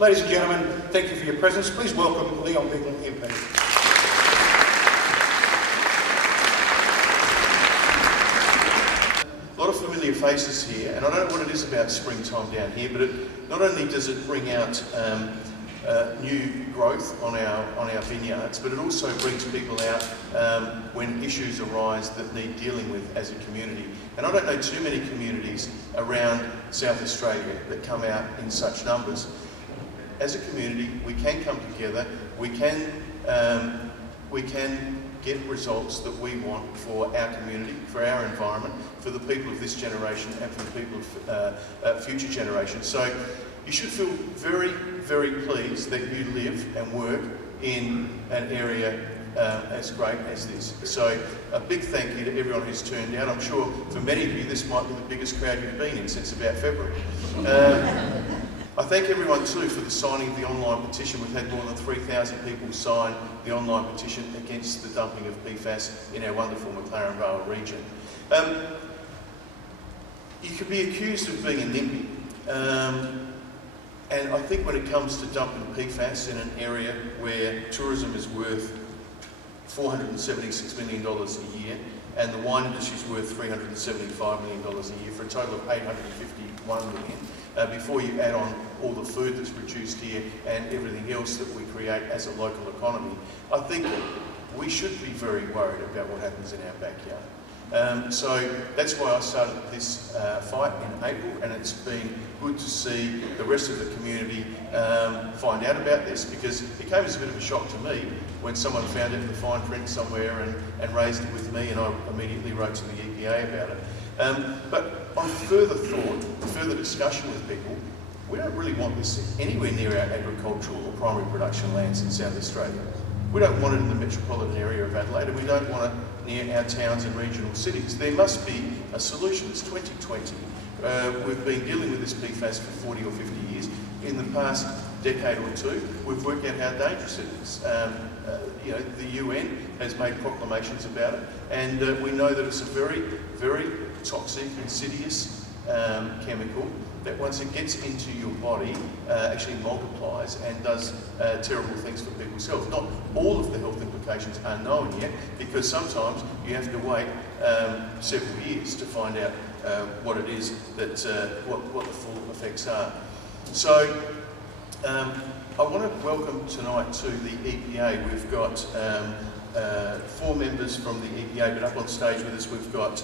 Ladies and gentlemen, thank you for your presence. Please welcome Leon Bickle, MP. A lot of familiar faces here, and I don't know what it is about springtime down here, but not only does it bring out new growth on our vineyards, but it also brings people out when issues arise that need dealing with as a community. And I don't know too many communities around South Australia that come out in such numbers. As a community, we can come together, we can get results that we want for our community, for our environment, for the people of this generation and for the people of future generations. So you should feel very, very pleased that you live and work in an area as great as this. So a big thank you to everyone who's turned out. I'm sure for many of you this might be the biggest crowd you've been in since about February. I thank everyone too for the signing of the online petition. We've had more than 3,000 people sign the online petition against the dumping of PFAS in our wonderful McLaren Vale region. You could be accused of being a NIMBY. And I think when it comes to dumping PFAS in an area where tourism is worth $476 million a year and the wine industry is worth $375 million a year for a total of $851 million, before you add on all the food that's produced here and everything else that we create as a local economy, I think we should be very worried about what happens in our backyard. So that's why I started this fight in April, and it's been good to see the rest of the community find out about this, because it came as a bit of a shock to me when someone found it in the fine print somewhere and raised it with me, and I immediately wrote to the EPA about it. But on further thought, further discussion with people, we don't really want this anywhere near our agricultural or primary production lands in South Australia. We don't want it in the metropolitan area of Adelaide, and we don't want it near our towns and regional cities. There must be a solution. It's 2020. We've been dealing with this PFAS for 40 or 50 years. In the past decade or two, we've worked out how dangerous it is. The UN has made proclamations about it, and we know that it's a very, very toxic, insidious chemical that once it gets into your body actually multiplies and does terrible things for people's health. Not all of the health implications are known yet, because sometimes you have to wait several years to find out what it is that what the full effects are. So I want to welcome tonight to the EPA. We've got 4 members from the EPA, but up on stage with us we've got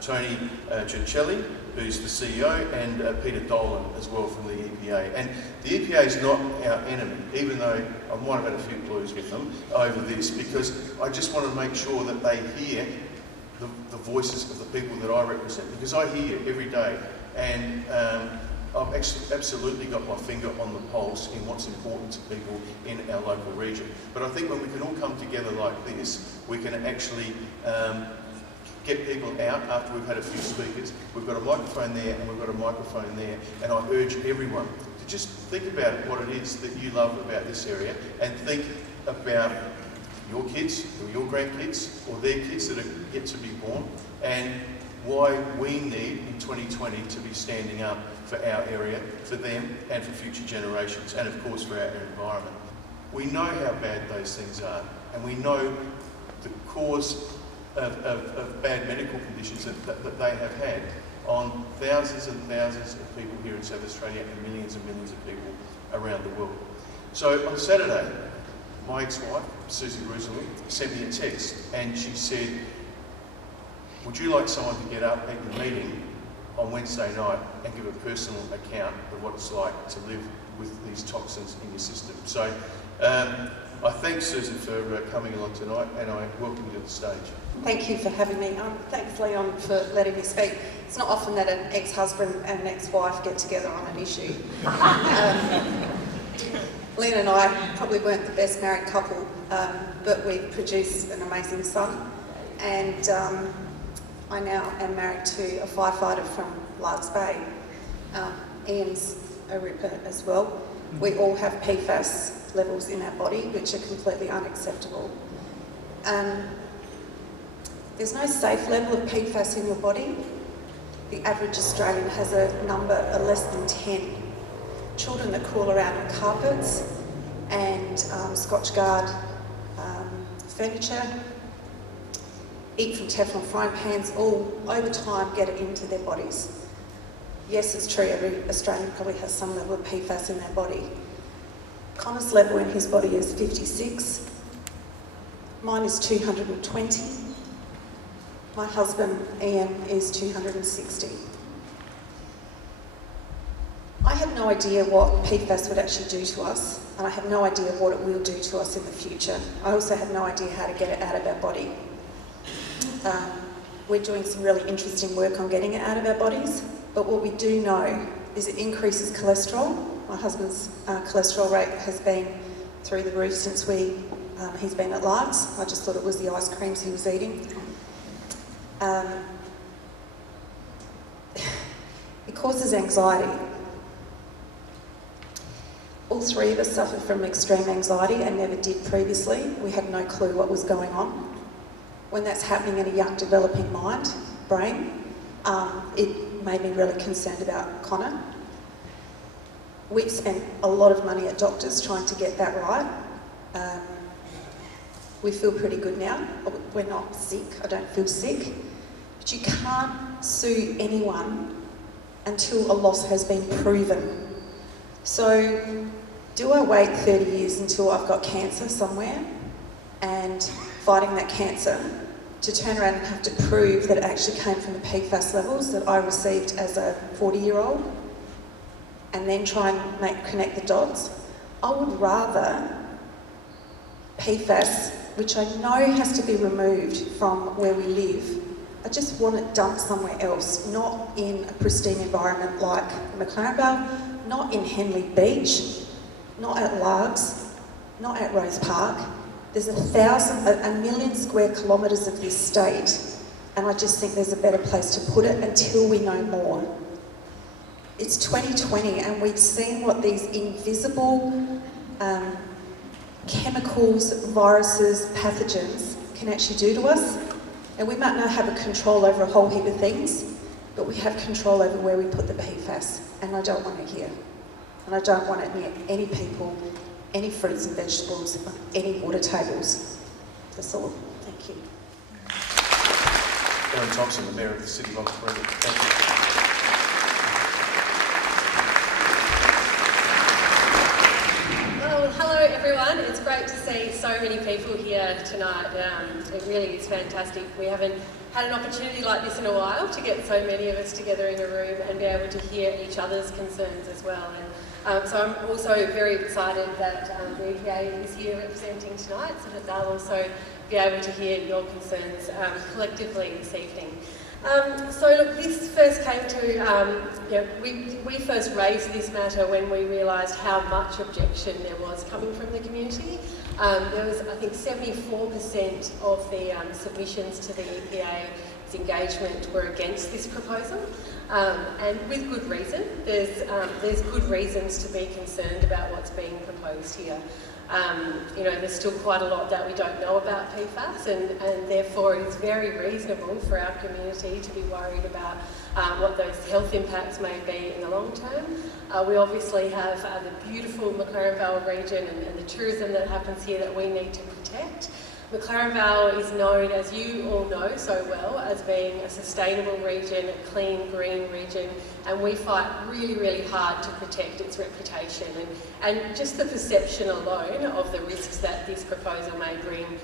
Tony Ciccelli, who's the CEO, and Peter Dolan as well from the EPA. And the EPA is not our enemy, even though I might have had a few blues with them over this, because I just want to make sure that they hear the voices of the people that I represent, because I hear every day, and I've absolutely got my finger on the pulse in what's important to people in our local region. But I think when we can all come together like this, we can actually get people out after we've had a few speakers. We've got a microphone there and we've got a microphone there, and I urge everyone to just think about what it is that you love about this area, and think about your kids or your grandkids or their kids that are yet to be born, and why we need in 2020 to be standing up for our area, for them and for future generations, and of course for our environment. We know how bad those things are, and we know the cause of bad medical conditions that they have had on thousands and thousands of people here in South Australia and millions of people around the world. So on Saturday, my ex-wife, Susie Roosevelt, sent me a text, and she said, would you like someone to get up at your meeting on Wednesday night and give a personal account of what it's like to live with these toxins in your system? So I thank Susan for coming along tonight, and I welcome you to the stage. Thank you for having me. Thanks, Leon, for letting me speak. It's not often that an ex-husband and an ex-wife get together on an issue. Leon and I probably weren't the best married couple, but we produced an amazing son, and I now am married to a firefighter from Largs Bay. Ian's a ripper as well. We all have PFAS levels in our body, which are completely unacceptable. There's no safe level of PFAS in your body. The average Australian has a number of less than 10. children that crawl around on carpets and Scotchgard furniture, eat from Teflon frying pans, all over time get it into their bodies. Yes, it's true, every Australian probably has some level of PFAS in their body. Connor's level in his body is 56. Mine is 220. My husband, Ian, is 260. I had no idea what PFAS would actually do to us, and I have no idea what it will do to us in the future. I also have no idea how to get it out of our body. We're doing some really interesting work on getting it out of our bodies, but what we do know is it increases cholesterol. My husband's cholesterol rate has been through the roof since he's been at Largs. I just thought it was the ice creams he was eating. It causes anxiety. All three of us suffer from extreme anxiety and never did previously. We had no clue what was going on. When that's happening in a young developing brain, it made me really concerned about Connor. We've spent a lot of money at doctors trying to get that right. We feel pretty good now. We're not sick. I don't feel sick. But you can't sue anyone until a loss has been proven. So, do I wait 30 years until I've got cancer somewhere and fighting that cancer to turn around and have to prove that it actually came from the PFAS levels that I received as a 40-year-old and then try and connect the dots? I would rather PFAS, which I know has to be removed from where we live, I just want it dumped somewhere else, not in a pristine environment like McLaren Vale, not in Henley Beach, not at Largs, not at Rose Park. There's a million square kilometres of this state, and I just think there's a better place to put it until we know more. It's 2020, and we've seen what these invisible chemicals, viruses, pathogens can actually do to us. And we might not have a control over a whole heap of things, but we have control over where we put the PFAS, and I don't want it here. And I don't want it near any people, any fruits and vegetables, on any water tables. That's all. Thank you. Aaron Thompson, the Mayor of the City of Oxford. Thank you. Well, hello everyone. It's great to see so many people here tonight. It really is fantastic. We haven't had an opportunity like this in a while to get so many of us together in a room and be able to hear each other's concerns as well. And so I'm also very excited that the EPA is here representing tonight so that they'll also be able to hear your concerns collectively this evening. So look, this first came to, we first raised this matter when we realised how much objection there was coming from the community. There was, I think, 74% of the submissions to the EPA's engagement were against this proposal, and with good reason. There's good reasons to be concerned about what's being proposed here. There's still quite a lot that we don't know about PFAS, and therefore it's very reasonable for our community to be worried about what those health impacts may be in the long term. We obviously have the beautiful McLaren Vale region and the tourism that happens here that we need to protect. McLaren Vale is known, as you all know so well, as being a sustainable region, a clean, green region, and we fight really, really hard to protect its reputation. And just the perception alone of the risks that this proposal may bring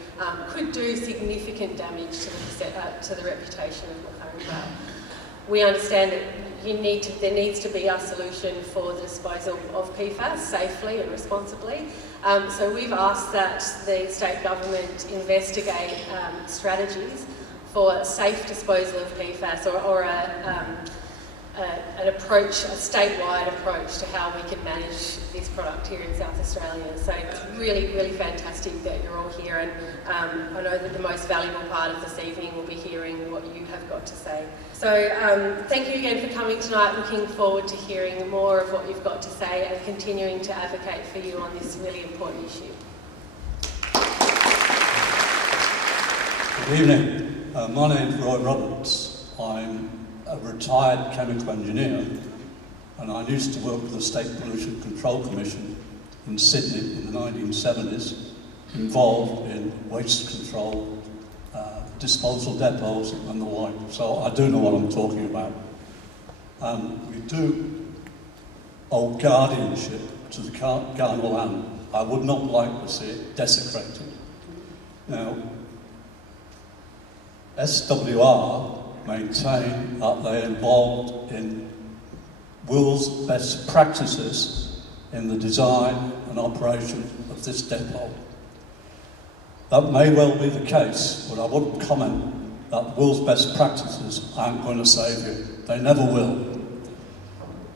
could do significant damage to the reputation of McLaren Vale. We understand that there needs to be a solution for the disposal of PFAS safely and responsibly. So we've asked that the state government investigate strategies for safe disposal of PFAS or an approach, a statewide approach to how we can manage this product here in South Australia. So it's really, really fantastic that you're all here, and I know that the most valuable part of this evening will be hearing what you have got to say. So thank you again for coming tonight. Looking forward to hearing more of what you've got to say and continuing to advocate for you on this really important issue. Good evening. My name's Roy Roberts. I'm a retired chemical engineer, and I used to work with the State Pollution Control Commission in Sydney in the 1970s, involved in waste control, disposal depots and the like. So I do know what I'm talking about. We do owe guardianship to the Ghana land. I would not like to see it desecrated. Now, SWR maintain that they're involved in world's best practices in the design and operation of this depot. That may well be the case, but I wouldn't comment that world's best practices aren't going to save you. They never will.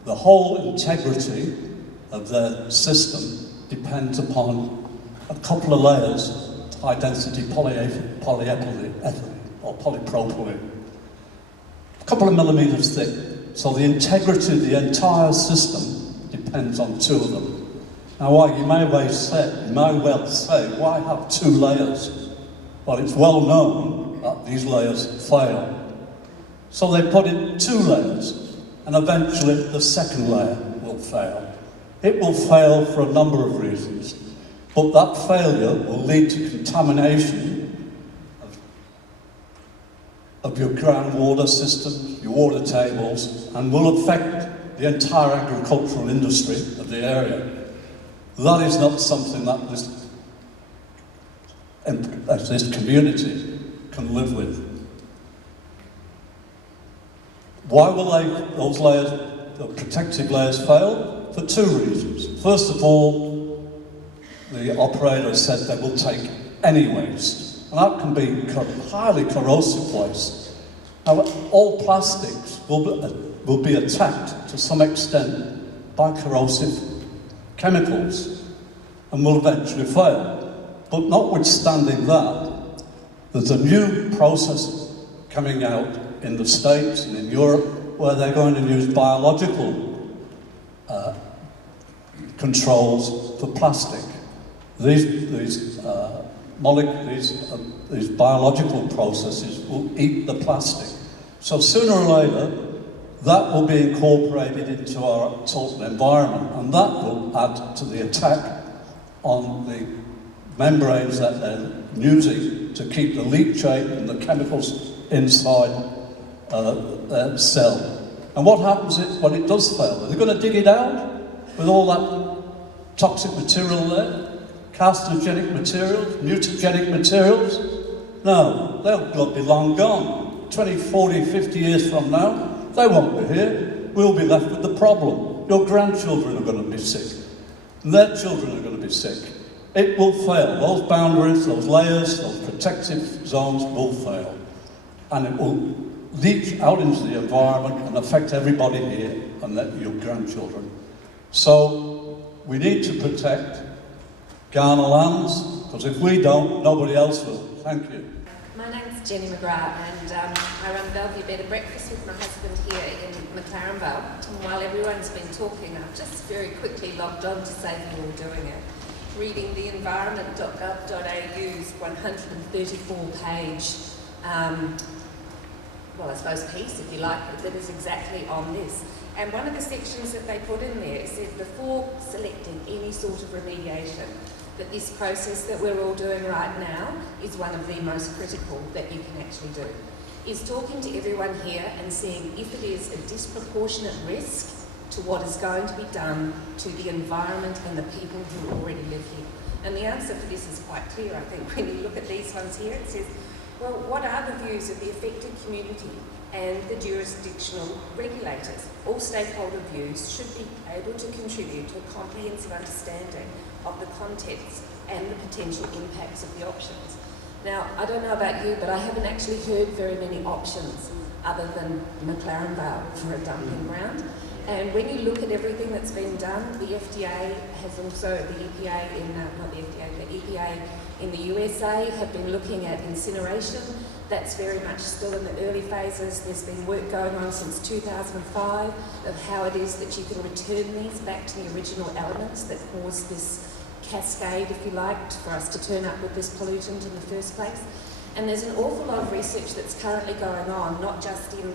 The whole integrity of their system depends upon a couple of layers, high-density polyethylene or polypropylene, a couple of millimetres thick. So the integrity of the entire system depends on two of them. Now, you may well say, why have two layers? Well, it's well known that these layers fail. So they put in two layers, and eventually the second layer will fail. It will fail for a number of reasons, but that failure will lead to contamination of your groundwater systems, your water tables, and will affect the entire agricultural industry of the area. That is not something that this community can live with. Why will those layers, the protective layers, fail? For two reasons. First of all, the operator said they will take any waste, and that can be highly corrosive waste. Now, all plastics will be attacked to some extent by corrosive chemicals and will eventually fail. But notwithstanding that, there's a new process coming out in the States and in Europe where they're going to use biological controls for plastic. These biological processes will eat the plastic. So sooner or later, that will be incorporated into our total environment, and that will add to the attack on the membranes that they're using to keep the leachate and the chemicals inside their cell. And what happens when it does fail? Are they going to dig it out with all that toxic material there? Carcinogenic materials? Mutagenic materials? No, they'll be long gone. 20, 40, 50 years from now, they won't be here. We'll be left with the problem. Your grandchildren are going to be sick. And their children are going to be sick. It will fail. Those boundaries, those layers, those protective zones will fail. And it will leak out into the environment and affect everybody here and your grandchildren. So we need to protect Ghana lands, because if we don't, nobody else will. Thank you. My name's Jenny McGrath, and I run Bellevue Bed and Breakfast with my husband here in McLaren Vale. And while everyone's been talking, I've just very quickly logged on to save you all doing it, reading the environment.gov.au's 134-page, well, I suppose piece, if you like, that is exactly on this. And one of the sections that they put in there said, before selecting any sort of remediation, that this process that we're all doing right now is one of the most critical that you can actually do. Is talking to everyone here and seeing if it is a disproportionate risk to what is going to be done to the environment and the people who already live here. And the answer for this is quite clear, I think, when you look at these ones here. It says, well, what are the views of the affected community and the jurisdictional regulators? All stakeholder views should be able to contribute to a comprehensive understanding of the context and the potential impacts of the options. Now, I don't know about you, but I haven't actually heard very many options other than McLaren Vale for a dumping ground. And when you look at everything that's been done, the FDA has also, the EPA in the USA have been looking at incineration. That's very much still in the early phases. There's been work going on since 2005 of how it is that you can return these back to the original elements that caused this cascade, if you like, for us to turn up with this pollutant in the first place. And there's an awful lot of research that's currently going on, not just in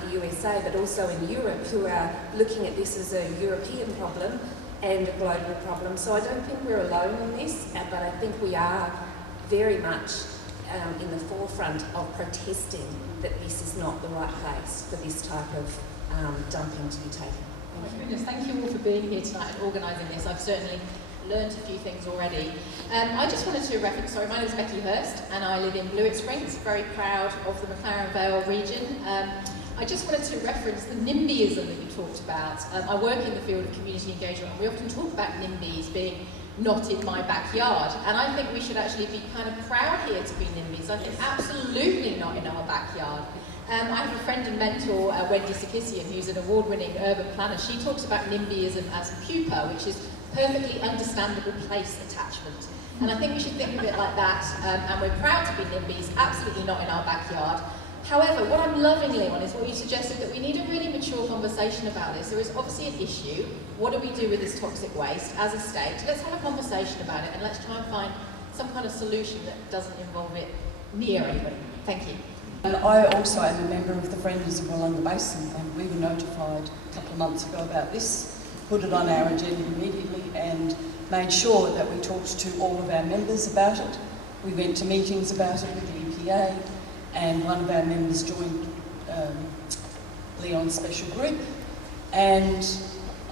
the USA, but also in Europe, who are looking at this as a European problem and a global problem. So I don't think we're alone in this, but I think we are very much in the forefront of protesting that this is not the right place for this type of dumping to be taken. Oh my goodness, thank you all for being here tonight and organising this. I've certainly learned a few things already. I just wanted to reference, sorry, my name is Becky Hurst and I live in Blewett Springs, very proud of the McLaren Vale region. I just wanted to reference the NIMBYism that you talked about. I work in the field of community engagement and we often talk about NIMBYs being not in my backyard, and I think we should actually be kind of proud here to be NIMBYs. I think absolutely not in our backyard. I have a friend and mentor, Wendy Sarkissian, who's an award-winning urban planner. She talks about NIMBYism as pupa, which is perfectly understandable place attachment. And I think we should think of it like that, and we're proud to be NIMBYs, absolutely not in our backyard. However, what I'm loving, Leon, is what you suggested, that we need a really mature conversation about this. There is obviously an issue. What do we do with this toxic waste as a state? Let's have a conversation about it and let's try and find some kind of solution that doesn't involve it near anybody. Thank you. And I also am a member of the Friends of Wollonga Basin, and we were notified a couple of months ago about this, put it on our agenda immediately and made sure that we talked to all of our members about it. We went to meetings about it with the EPA, and one of our members joined Leon's special group. And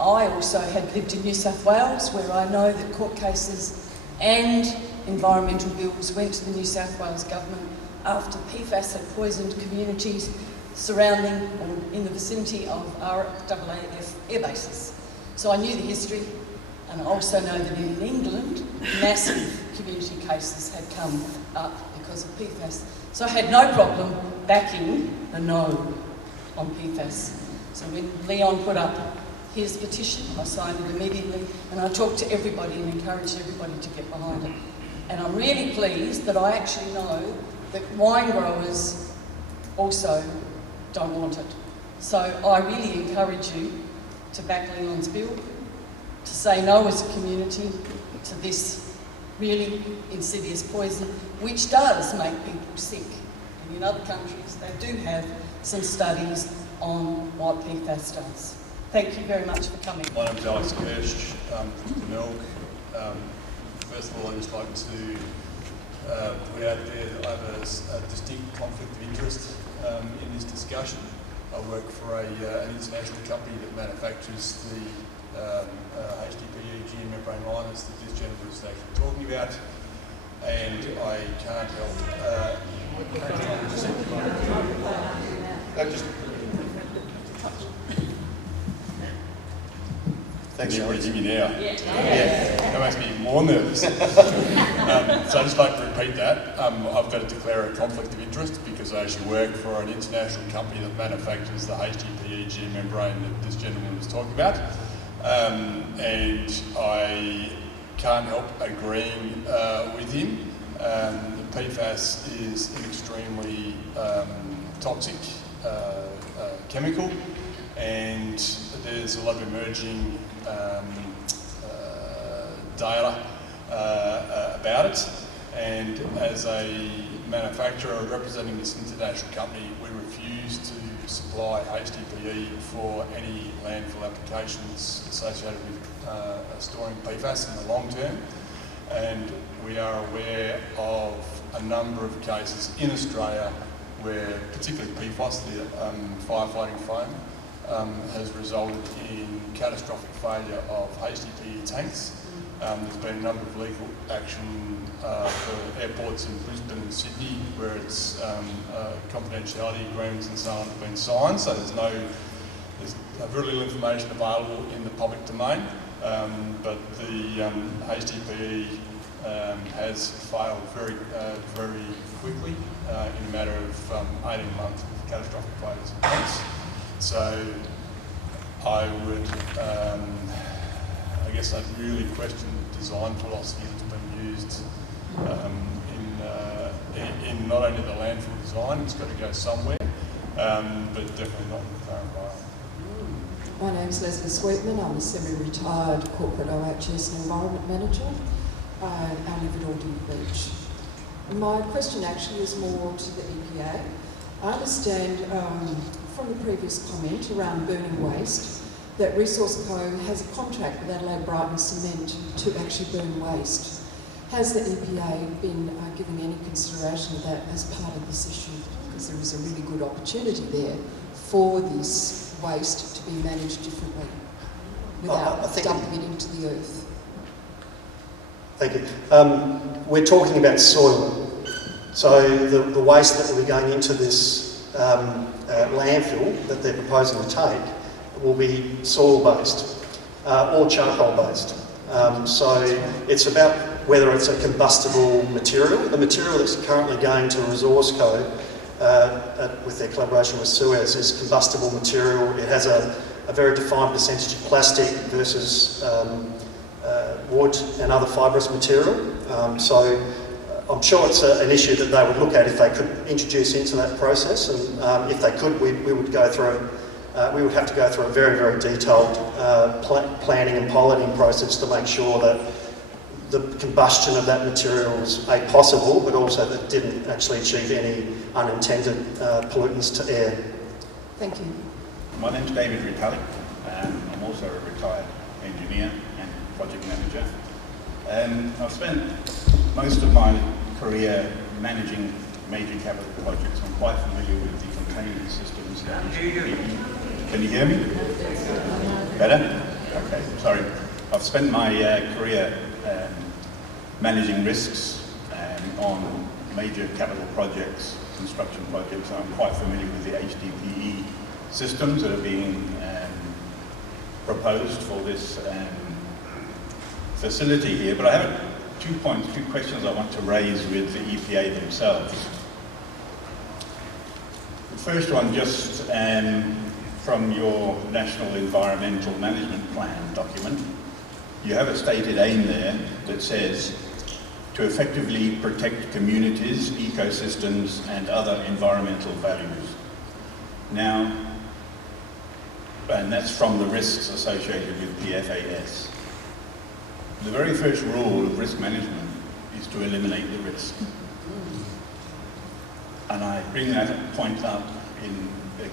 I also had lived in New South Wales, where I know that court cases and environmental bills went to the New South Wales government after PFAS had poisoned communities surrounding or in the vicinity of RAAF air bases. So I knew the history, and I also know that in England, massive community cases had come up because of PFAS. So I had no problem backing the no on PFAS. So when Leon put up his petition, I signed it immediately, and I talked to everybody and encouraged everybody to get behind it. And I'm really pleased that I actually know that wine growers also don't want it. So I really encourage you to back Leon's bill, to say no as a community to this really insidious poison, which does make people sick. And in other countries, they do have some studies on what PFAS does. Thank you very much for coming. My name is Alex Kirsch from the Milk. First of all, I'd just like to put out there that I have a distinct conflict of interest in this discussion. I work for an international company that manufactures the HDPE membrane liners that this gentleman is actually talking about, and I can't help. Thanks, You're Alex. reading me now. Yeah. That makes me more nervous. So I'd just like to repeat that. I've got to declare a conflict of interest because I actually work for an international company that manufactures the HDPE membrane that this gentleman was talking about. And I can't help agreeing with him. PFAS is an extremely toxic chemical, and there's a lot of emerging data about it. And as a manufacturer representing this international company, we refuse to supply HDPE for any landfill applications associated with storing PFAS in the long term. And we are aware of a number of cases in Australia where, particularly PFAS, the firefighting foam, has resulted in catastrophic failure of HDPE tanks. There's been a number of legal action for airports in Brisbane and Sydney where it's confidentiality agreements and so on have been signed, so there's very little information available in the public domain. But the HDPE has failed very quickly in a matter of 18 months with catastrophic failures of tanks. So I would, I guess I'd really question the design philosophy that's been used in not only the landfill design, it's got to go somewhere, but definitely not in the current environment. My name's Leslie Sweetman. I'm a semi-retired corporate OHS and environment manager. I live at Alding Beach. My question actually is more to the EPA. I understand from the previous comment around burning waste that Resource Co has a contract with Adelaide Brighton Cement to actually burn waste. Has the EPA been giving any consideration of that as part of this issue? Because there is a really good opportunity there for this waste to be managed differently without dumping it into the earth. Thank you. We're talking about soil. So the waste that will be going into this landfill that they're proposing to take will be soil-based or charcoal-based. So it's about whether it's a combustible material. The material that's currently going to Resource Co with their collaboration with Suez is combustible material. It has a very defined percentage of plastic versus wood and other fibrous material. So I'm sure it's an issue that they would look at if they could introduce into that process, and if they could, we would go through. We would have to go through a very, very detailed planning and piloting process to make sure that the combustion of that material was possible, but also that it didn't actually achieve any unintended pollutants to air. Thank you. My name's David Ritalik. I'm also a retired engineer and project manager. I've spent most of my career managing major capital projects. I'm quite familiar with the containment systems. Can you hear me? Better? Okay, sorry. I've spent my career managing risks on major capital projects, construction projects. I'm quite familiar with the HDPE systems that are being proposed for this facility here. But I have two questions I want to raise with the EPA themselves. The first one, just from your National Environmental Management Plan document, you have a stated aim there that says to effectively protect communities, ecosystems and other environmental values. Now, and that's from the risks associated with PFAS. The very first rule of risk management is to eliminate the risk. And I bring that point up in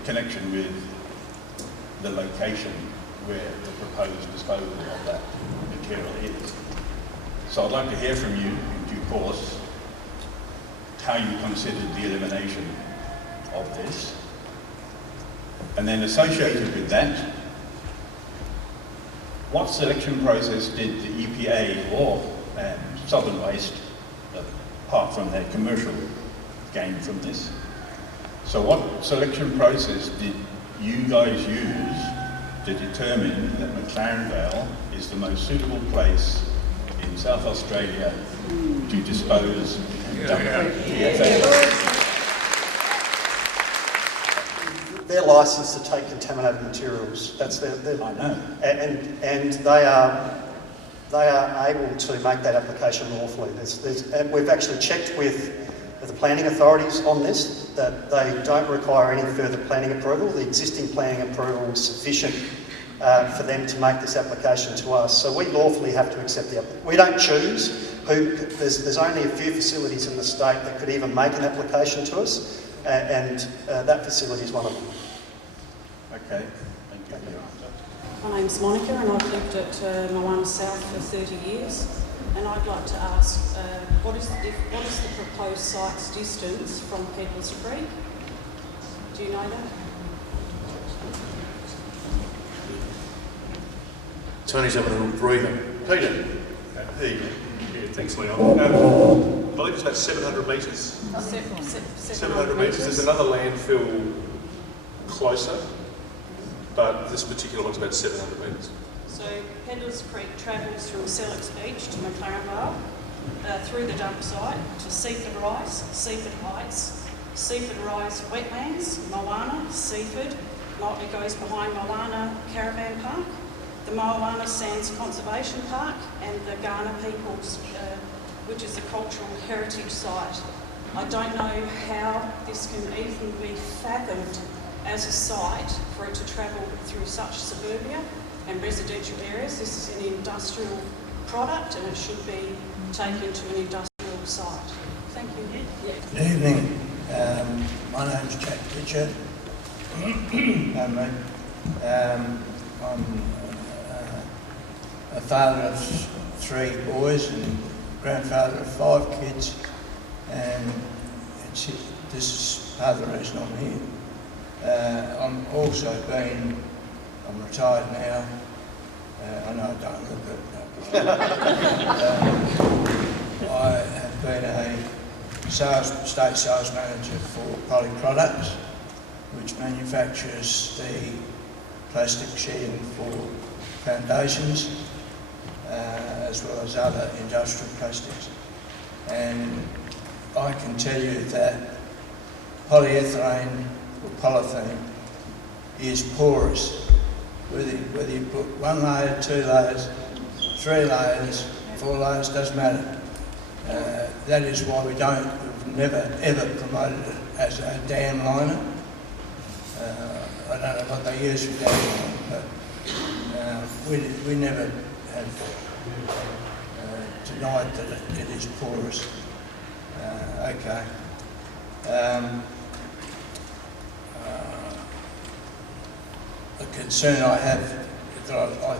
connection with the location where the proposed disposal of that material is. So I'd like to hear from you in due course how you considered the elimination of this. And then associated with that, what selection process did the EPA or Southern Waste, apart from their commercial gain from this, so what selection process did you guys use to determine that McLaren Vale is the most suitable place in South Australia to dispose and dump PFAS? They're licensed to take contaminated materials. That's their I know. And they are able to make that application lawfully. And we've actually checked with the planning authorities on this, that they don't require any further planning approval. The existing planning approval is sufficient for them to make this application to us. So we lawfully have to accept the application. We don't choose who. There's only a few facilities in the state that could even make an application to us. And that facility is one of them. Okay, thank you for your answer. My name's Monica and I've lived at Moana South for 30 years, and I'd like to ask what is the proposed site's distance from People's Creek? Do you know that? Tony's having a little breather. Peter, there you go. Yeah, thanks, Leon. I believe it's about 700 metres. 700 metres. There's another landfill closer, but this particular one's about 700 metres. So Pedals Creek travels from Selleck's Beach to McLaren Vale, through the dump site to Seaford Rise, Seaford Heights, Seaford Rise Wetlands, Moana, Seaford. It goes behind Moana Caravan Park, the Moana Sands Conservation Park, and the Kaurna Peoples, which is a cultural heritage site. I don't know how this can even be fathomed as a site for it to travel through such suburbia and residential areas. This is an industrial product and it should be taken to an industrial site. Thank you. Good evening. My name's Jack Richard. Pardon me. I'm a father of 3 boys and grandfather of 5 kids, and this is part of the reason I'm here. I'm retired now. I know I don't look it. I have been a state sales manager for Poly Products, which manufactures the plastic sheeting for foundations, as well as other industrial plastics. And I can tell you that polyethylene or polythene is porous. Whether you put 1 layer, 2 layers, 3 layers, 4 layers, doesn't matter. That is why we've never ever promoted it as a dam liner. I don't know what they use for dam liner, but we never have denied that it is porous. Okay. The concern I have that I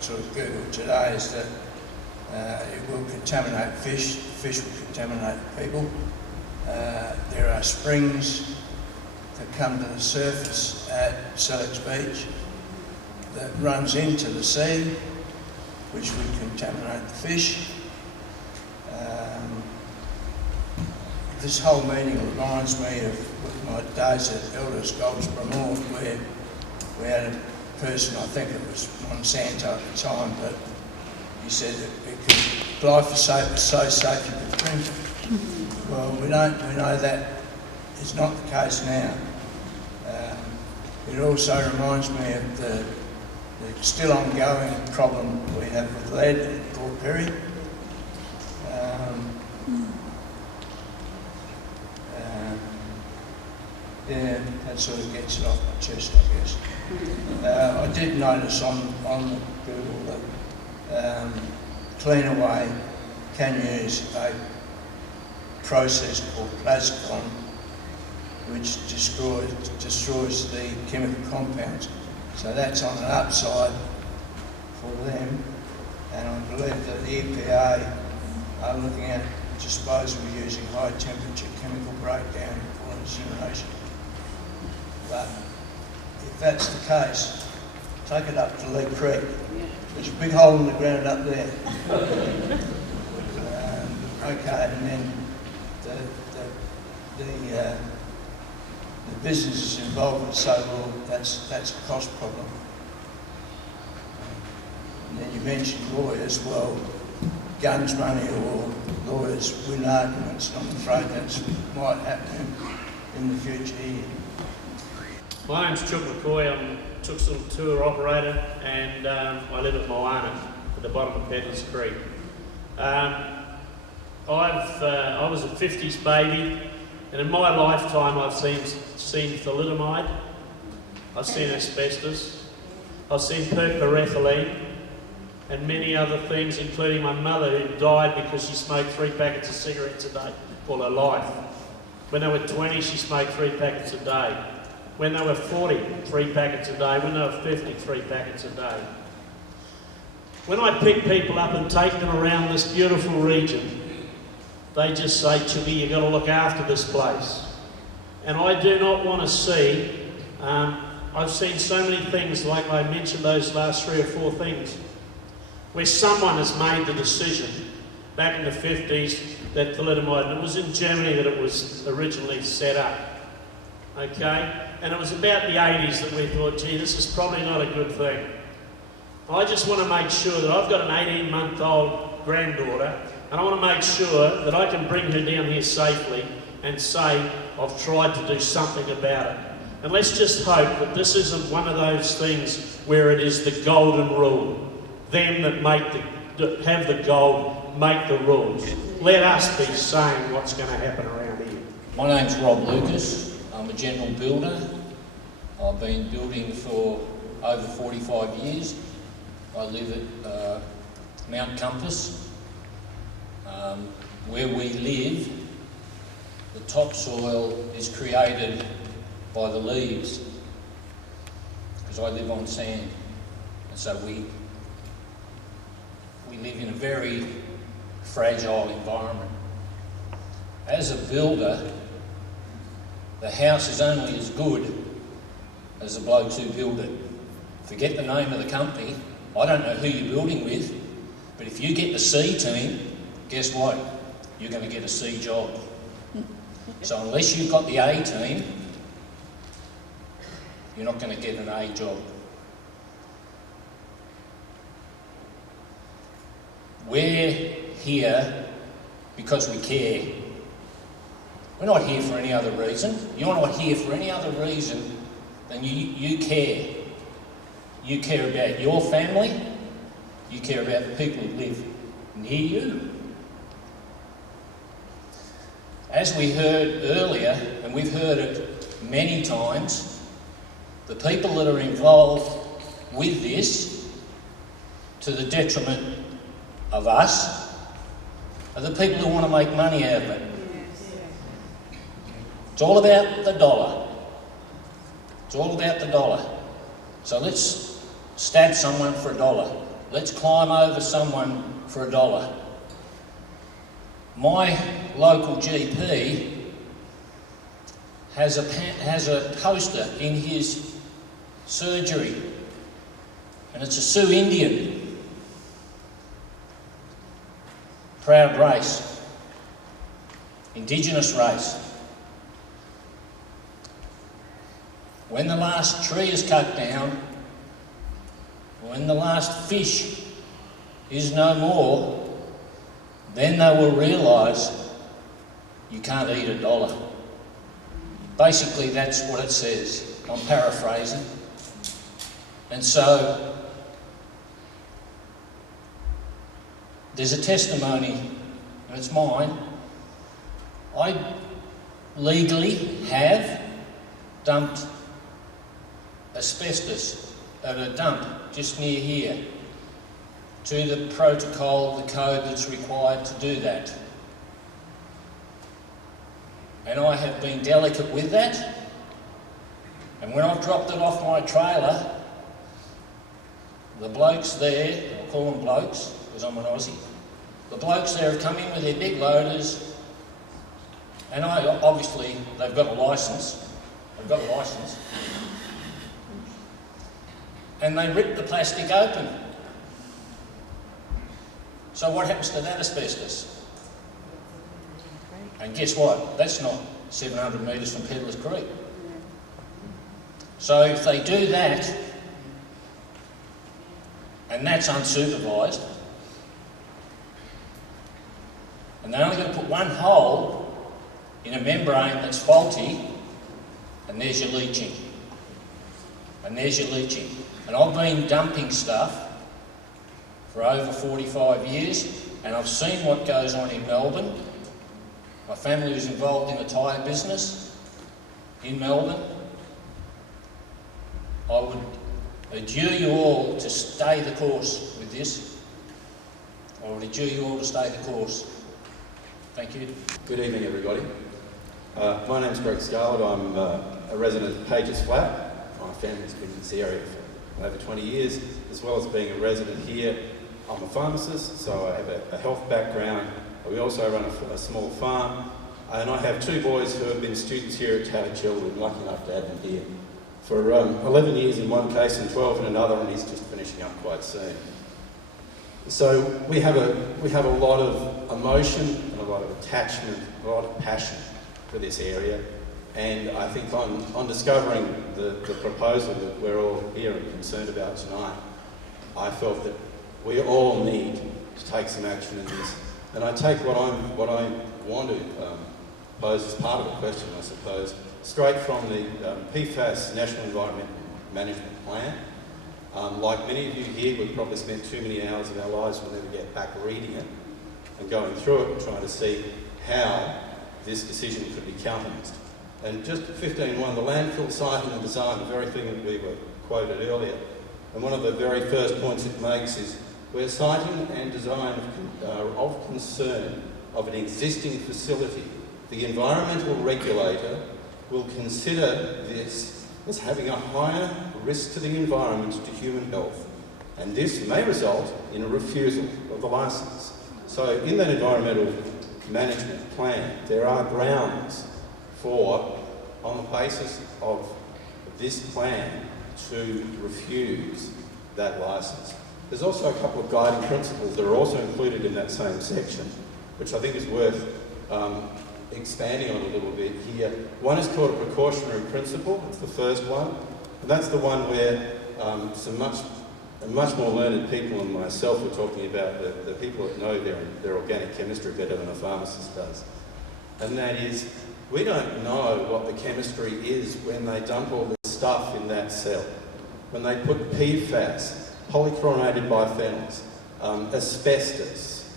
sort of Googled today is that it will contaminate fish will contaminate people. There are springs that come to the surface at Sellex Beach that runs into the sea, which would contaminate the fish. This whole meeting reminds me of my days at Elders Goldsboro North, where we had a person, I think it was Monsanto at the time, but he said that because glyphosate was so safe you could drink it. Well, we know that is not the case now. It also reminds me of the still ongoing problem we have with lead at Port Perry. Yeah, that sort of gets it off my chest, I guess. I did notice on the Google that Cleanaway can use a process called Plascon, which destroys the chemical compounds. So that's on an upside for them, and I believe that the EPA are looking at disposal using high temperature chemical breakdown for incineration. But if that's the case, take it up to Lee Creek. There's a big hole in the ground up there. Okay, and then the businesses involved would say, well, that's a cost problem. And then you mentioned lawyers. Well, guns money or lawyers win arguments, and I'm afraid that's might happen in the future here. My name's Chuck McCoy. I'm a tuk-tuk tour operator, and I live at Moana, at the bottom of Pedlar's Creek. I was a 50s baby, and in my lifetime I've seen thalidomide, I've seen asbestos, I've seen perchlorethylene, and many other things, including my mother who died because she smoked 3 packets of cigarettes a day all her life. When they were 20, she smoked 3 packets a day. When they were 40, 3 packets a day. When they were 50, 3 packets a day. When I pick people up and take them around this beautiful region, they just say to me, you've got to look after this place. And I do not want to see, I've seen so many things, like I mentioned those last 3 or 4 things, where someone has made the decision back in the 50s that thalidomide, and it was in Germany that it was originally set up. Okay? And it was about the 80s that we thought, gee, this is probably not a good thing. I just want to make sure that I've got an 18-month-old granddaughter, and I want to make sure that I can bring her down here safely and say, I've tried to do something about it. And let's just hope that this isn't one of those things where it is the golden rule. Them that have the gold make the rules. Let us be saying what's going to happen around here. My name's Rob Lucas. I'm a general builder. I've been building for over 45 years. I live at Mount Compass. Where we live, the topsoil is created by the leaves, because I live on sand, and so we live in a very fragile environment. As a builder, the house is only as good as the blokes who build it. Forget the name of the company. I don't know who you're building with, but if you get the C team, guess what? You're going to get a C job. So unless you've got the A team, you're not going to get an A job. We're here because we care. We're not here for any other reason. You're not here for any other reason than you care. You care about your family. You care about the people who live near you. As we heard earlier, and we've heard it many times, the people that are involved with this, to the detriment of us, are the people who want to make money out of it. It's all about the dollar. It's all about the dollar. So let's stab someone for $1. Let's climb over someone for $1. My local GP has a poster in his surgery, and it's a Sioux Indian. Proud race. Indigenous race. When the last tree is cut down, when the last fish is no more, then they will realise you can't eat $1. Basically, that's what it says. I'm paraphrasing. And so, there's a testimony, and it's mine. I legally have dumped asbestos at a dump just near here, to the protocol, the code that's required to do that. And I have been delicate with that, and when I've dropped it off my trailer, the blokes there, I'll call them blokes because I'm an Aussie, the blokes there have come in with their big loaders, and obviously they've got a licence, and they rip the plastic open. So what happens to that asbestos? And guess what? That's not 700 metres from Pedlar's Creek. So if they do that, and that's unsupervised, and they're only going to put one hole in a membrane that's faulty, and there's your leaching. And I've been dumping stuff for over 45 years, and I've seen what goes on in Melbourne. My family was involved in the tyre business in Melbourne. I would adjure you all to stay the course with this. I would adjure you all to stay the course. Thank you. Good evening, everybody. My name's Greg Scarlett. I'm a resident of Pages Flat. My family's been in this area for over 20 years. As well as being a resident here, I'm a pharmacist, so I have a health background. We also run a small farm, and I have two boys who have been students here at Tatterchill. We're lucky enough to have them here for 11 years in one case and 12 in another, and he's just finishing up quite soon. So we have a lot of emotion and a lot of attachment, a lot of passion for this area, and I think on discovering the proposal that we're all here and concerned about tonight, I felt that we all need to take some action in this. And I take what I want to pose as part of the question, I suppose, straight from the PFAS National Environment Management Plan. Like many of you here, we've probably spent too many hours of our lives, we'll never get back reading it and going through it and trying to see how this decision could be countenanced. And just 15.1, the landfill siting and design, the very thing that we were quoted earlier, and one of the very first points it makes is where siting and design are of concern of an existing facility the environmental regulator will consider this as having a higher risk to the environment, to human health, and this may result in a refusal of the licence. So in that environmental management plan, there are grounds for, on the basis of this plan, to refuse that licence. There's also a couple of guiding principles that are also included in that same section, which I think is worth expanding on a little bit here. One is called a precautionary principle. It's the first one, and that's the one where some much more learned people than myself were talking about, the people that know their organic chemistry better than a pharmacist does. And that is, we don't know what the chemistry is when they dump all this stuff in that cell. When they put PFAS, polychlorinated biphenyls, asbestos,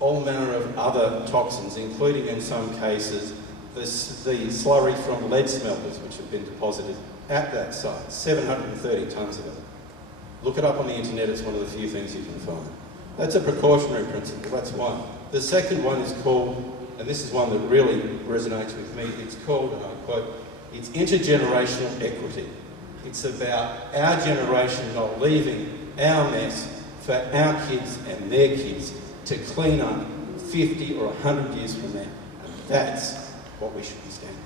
all manner of other toxins, including in some cases the slurry from lead smelters which have been deposited at that site, 730 tonnes of it. Look it up on the internet, it's one of the few things you can find. That's a precautionary principle, that's one. The second one is called, and this is one that really resonates with me, it's called, and I quote, it's intergenerational equity. It's about our generation not leaving our mess for our kids and their kids to clean up 50 or 100 years from now. And that's what we should be standing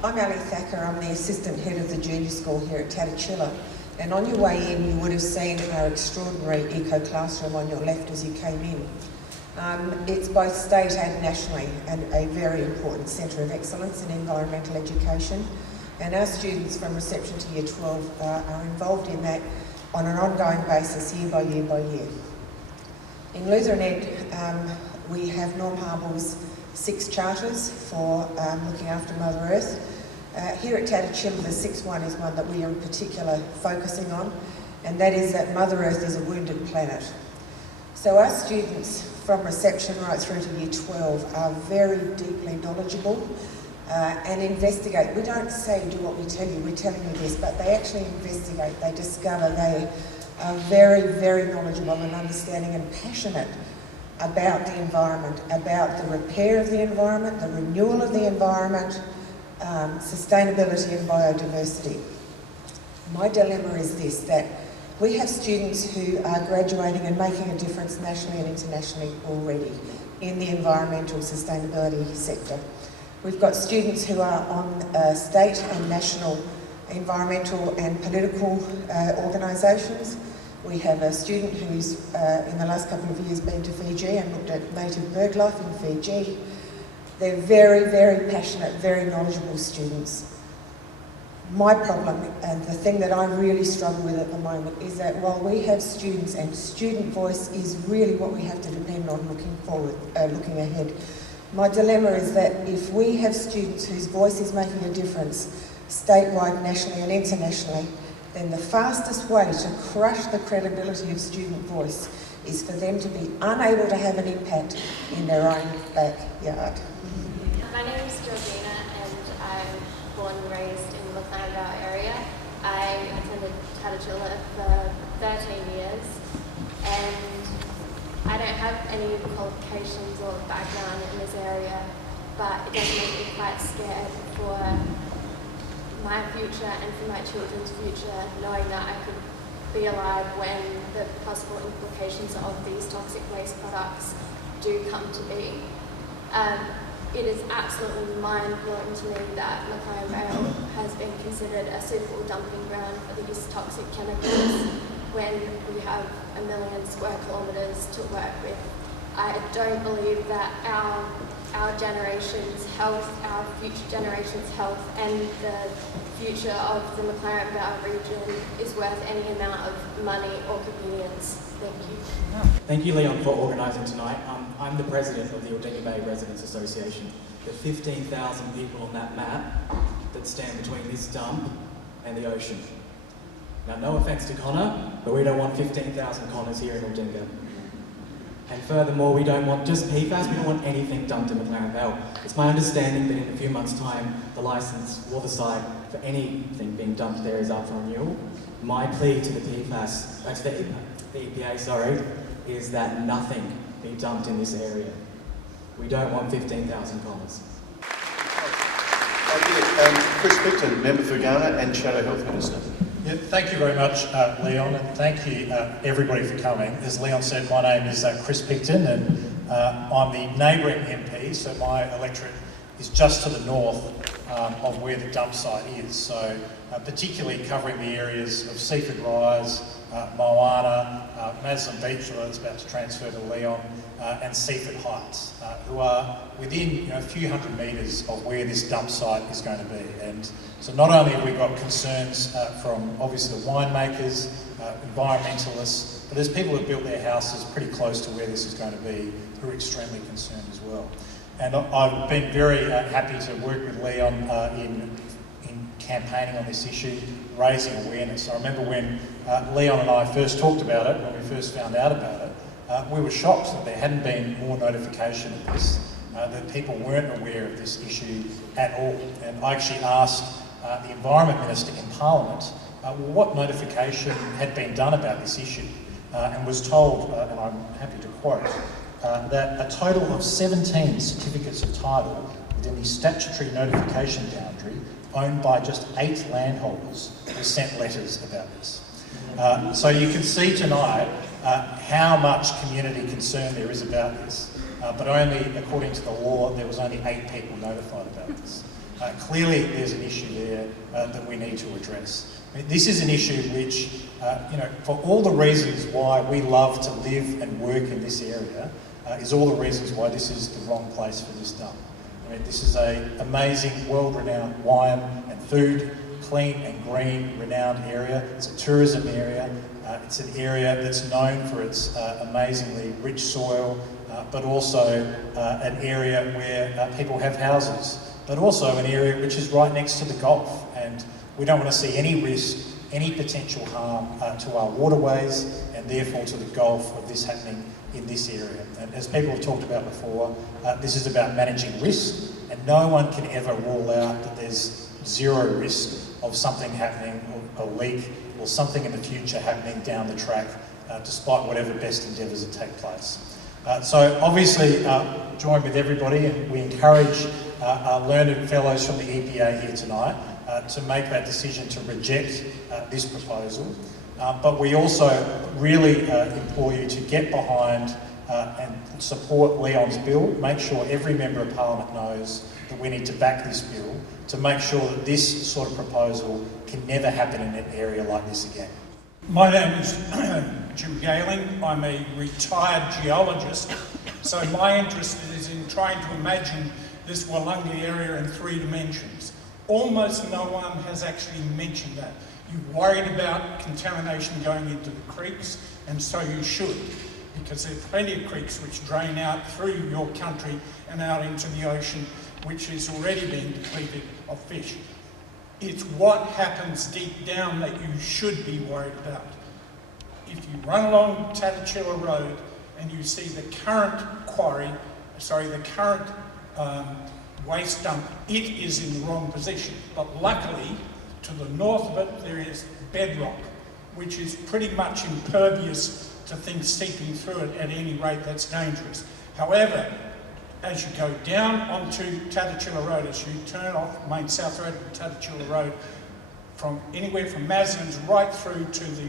for. I'm Ali Thacker, I'm the assistant head of the junior school here at Tatachilla. And on your way in, you would have seen our extraordinary eco classroom on your left as you came in. It's both state and nationally a very important centre of excellence in environmental education. And our students from reception to year 12 are involved in that on an ongoing basis, year by year by year. In Lutheran Ed, we have Norm Harbour's 6 charters for looking after Mother Earth. Here at Tatachilla, the 6th one is one that we are in particular focusing on, and that is that Mother Earth is a wounded planet. So our students from reception right through to year 12 are very deeply knowledgeable and investigate. We don't say do what we tell you, we're telling you this, but they actually investigate, they discover, they are very, very knowledgeable and understanding and passionate about the environment, about the repair of the environment, the renewal of the environment, sustainability and biodiversity. My dilemma is this, that we have students who are graduating and making a difference nationally and internationally already in the environmental sustainability sector. We've got students who are on state and national environmental and political organisations. We have a student who's in the last couple of years been to Fiji and looked at native bird life in Fiji. They're very, very passionate, very knowledgeable students. My problem, and the thing that I really struggle with at the moment, is that while we have students, and student voice is really what we have to depend on looking forward, looking ahead. My dilemma is that if we have students whose voice is making a difference, statewide, nationally and internationally, then the fastest way to crush the credibility of student voice is for them to be unable to have an impact in their own backyard. My name is Georgina and I'm born and raised in the McLaren Vale area. I attended Tatachilla for 13 years and I don't have any qualifications or background in this area, but it does make me quite scared for my future and for my children's future, knowing that I could be alive when the possible implications of these toxic waste products do come to be. It is absolutely mind-blowing to me that McLaren Vale has been considered a suitable dumping ground for these toxic chemicals when we have 1 million square kilometres to work with. I don't believe that our generation's health, our future generation's health and the future of the McLaren Vale region is worth any amount of money or convenience. Thank you. Thank you, Leon, for organising tonight. I'm the president of the Aldinga Bay Residents Association. There are 15,000 people on that map that stand between this dump and the ocean. Now, no offence to Connor, but we don't want 15,000 Connors here in Aldinga. And furthermore, we don't want just PFAS, we don't want anything dumped in McLaren Vale. It's my understanding that in a few months' time, the licence for the site for anything being dumped there is up for renewal. My plea to the PFAS, to the EPA, is that nothing be dumped in this area. We don't want 15,000 Connors. Chris Picton, Member for Ghana and Shadow Health Minister. Yeah, thank you very much, Leon, and thank you everybody for coming. As Leon said, my name is Chris Picton, and I'm the neighbouring MP, so my electorate is just to the north of where the dump site is. So particularly covering the areas of Seaford Rise, Moana, Maslin Beach, where it's about to transfer to Leon, and Seaford Heights, who are within a few hundred metres of where this dump site is going to be. And so not only have we got concerns from obviously the winemakers, environmentalists, but there's people who have built their houses pretty close to where this is going to be who are extremely concerned as well. And I've been very happy to work with Leon in campaigning on this issue, raising awareness. I remember when Leon and I first talked about it, when we first found out about it, we were shocked that there hadn't been more notification of this, that people weren't aware of this issue at all. And I actually asked the Environment Minister in Parliament what notification had been done about this issue, and was told, and I'm happy to quote, that a total of 17 certificates of title within the statutory notification boundary owned by just 8 landholders were sent letters about this. So you can see tonight how much community concern there is about this, but only, according to the law, there was only 8 people notified about this. Clearly there's an issue there that we need to address. I mean, this is an issue which, for all the reasons why we love to live and work in this area, is all the reasons why this is the wrong place for this dump. I mean, this is an amazing, world-renowned wine and food, clean and green, renowned area. It's a tourism area. It's an area that's known for its amazingly rich soil, but also an area where people have houses, but also an area which is right next to the Gulf. And we don't want to see any risk, any potential harm to our waterways and therefore to the Gulf of this happening in this area. And as people have talked about before, this is about managing risk, and no one can ever rule out that there's zero risk of something happening, or a leak, or something in the future happening down the track, despite whatever best endeavours that take place. So obviously, join with everybody, and we encourage our learned fellows from the EPA here tonight to make that decision to reject this proposal. But we also really implore you to get behind and support Leon's bill. Make sure every Member of Parliament knows that we need to back this bill to make sure that this sort of proposal can never happen in an area like this again. My name is Jim Galing. I'm a retired geologist, so my interest is in trying to imagine this Wollonga area in 3 dimensions. Almost no one has actually mentioned that. You're worried about contamination going into the creeks, and so you should, because there are plenty of creeks which drain out through your country and out into the ocean, which is already being depleted of fish. It's what happens deep down that you should be worried about. If you run along Tatachilla Road and you see the current waste dump, it is in the wrong position. But luckily, to the north of it, there is bedrock, which is pretty much impervious to things seeping through it at any rate. That's dangerous. However, as you go down onto Tatachilla Road, as you turn off Main South Road to Tatachilla Road, from anywhere from Maslin's right through to the